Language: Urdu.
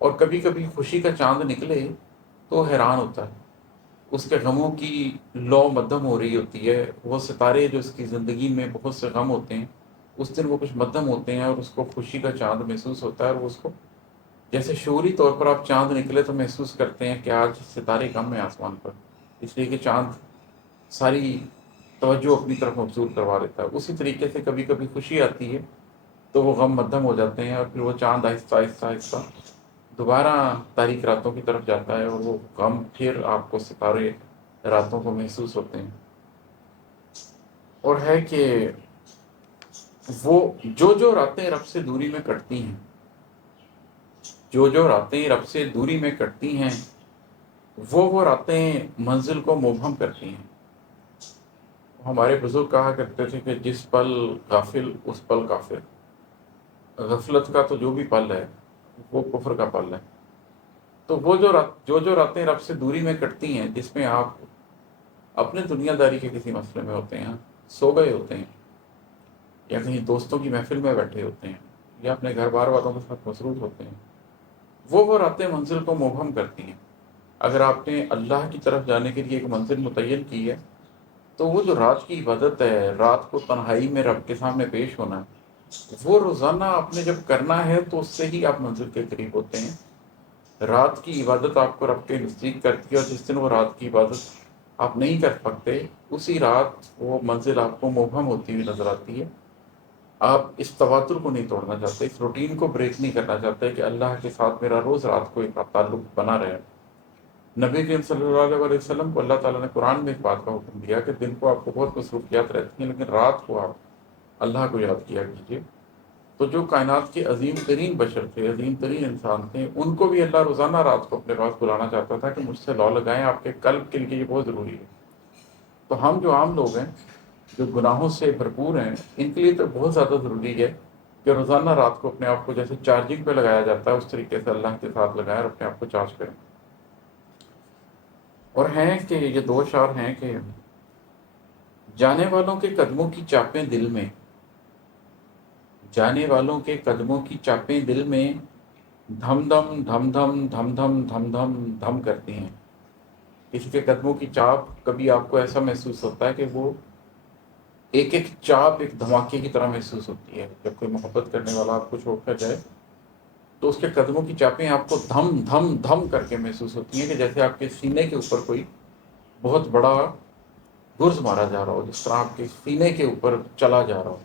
اور کبھی کبھی خوشی کا چاند نکلے تو حیران ہوتا ہے، اس کے غموں کی لو مدھم ہو رہی ہوتی ہے، وہ ستارے جو اس کی زندگی میں بہت سے غم ہوتے ہیں اس دن وہ کچھ مدھم ہوتے ہیں، اور اس کو خوشی کا چاند محسوس ہوتا ہے، اور وہ اس کو جیسے شعوری طور پر آپ چاند نکلے تو محسوس کرتے ہیں کہ آج ستارے کم ہیں آسمان پر، اس لیے کہ چاند ساری توجہ اپنی طرف مبذول کروا لیتا ہے۔ اسی طریقے سے کبھی کبھی خوشی آتی ہے تو وہ غم مدھم ہو جاتے ہیں، اور پھر وہ چاند آہستہ آہستہ آہستہ دوبارہ تاریک راتوں کی طرف جاتا ہے، اور وہ غم پھر آپ کو ستارے راتوں کو محسوس ہوتے ہیں۔ اور ہے کہ وہ جو راتیں رب سے دوری میں کٹتی ہیں، جو راتیں رب سے دوری میں کٹتی ہیں، وہ راتیں منزل کو مبہم کرتی ہیں۔ ہمارے بزرگ کہا کرتے تھے کہ جس پل غافل اس پل کافر، غفلت کا تو جو بھی پل ہے وہ کفر کا پل ہے۔ تو وہ جو راتیں رب سے دوری میں کٹتی ہیں، جس میں آپ اپنے دنیا داری کے کسی مسئلے میں ہوتے ہیں، سو گئے ہوتے ہیں، یا کہیں دوستوں کی محفل میں بیٹھے ہوتے ہیں، یا اپنے گھر بار والوں کے ساتھ مصروف ہوتے ہیں، وہ راتیں منزل کو مبہم کرتی ہیں۔ اگر آپ نے اللہ کی طرف جانے کے لیے ایک منزل متعین کی ہے تو وہ جو رات کی عبادت ہے، رات کو تنہائی میں رب کے سامنے پیش ہونا ہے، وہ روزانہ آپ نے جب کرنا ہے تو اس سے ہی آپ منزل کے قریب ہوتے ہیں۔ رات کی عبادت آپ کو رب کے نزدیک کرتی ہے، اور جس دن وہ رات کی عبادت آپ نہیں کر سکتے، اسی رات وہ منزل آپ کو مبہم ہوتی ہوئی نظر آتی ہے۔ آپ اس تواتر کو نہیں توڑنا چاہتے، اس روٹین کو بریک نہیں کرنا چاہتے کہ اللہ کے ساتھ میرا روز رات کو ایک تعلق بنا رہے۔ نبی کریم صلی اللہ علیہ وسلم کو اللہ تعالیٰ نے قرآن میں اس بات کا حکم دیا کہ دن کو آپ کو بہت مصروفیات رہتی ہیں، لیکن رات کو آپ اللہ کو یاد کیا کیجیے۔ تو جو کائنات کے عظیم ترین بشر تھے، عظیم ترین انسان تھے، ان کو بھی اللہ روزانہ رات کو اپنے پاس بلانا چاہتا تھا کہ مجھ سے لو لگائیں، آپ کے قلب کے لیے یہ بہت ضروری ہے۔ تو ہم جو عام لوگ ہیں، جو گناہوں سے بھرپور ہیں، ان کے لیے تو بہت زیادہ ضروری ہے کہ روزانہ رات کو اپنے آپ کو جیسے چارجنگ پہ لگایا جاتا ہے اس طریقے سے اللہ کے ساتھ لگائیں اور اپنے آپ کو چارج کریں۔ اور ہیں کہ یہ دو اشعار ہیں کہ جانے والوں کے قدموں کی چاپیں دل میں، جانے والوں کے قدموں کی چاپیں دل میں دھم دھم دھم دھم دھم دھم دھم دھم دھم کرتی ہیں۔ کسی کے قدموں کی چاپ کبھی آپ کو ایسا محسوس ہوتا ہے کہ وہ ایک ایک چاپ ایک دھماکے کی طرح محسوس ہوتی ہے۔ جب کوئی محبت کرنے والا آپ کو چھوڑ کر جائے تو اس کے قدموں کی چاپیں آپ کو دھم دھم دھم کر کے محسوس ہوتی ہیں، کہ جیسے آپ کے سینے کے اوپر کوئی بہت بڑا گرز مارا جا رہا ہو، جس طرح آپ کے سینے کے اوپر چلا جا رہا ہو۔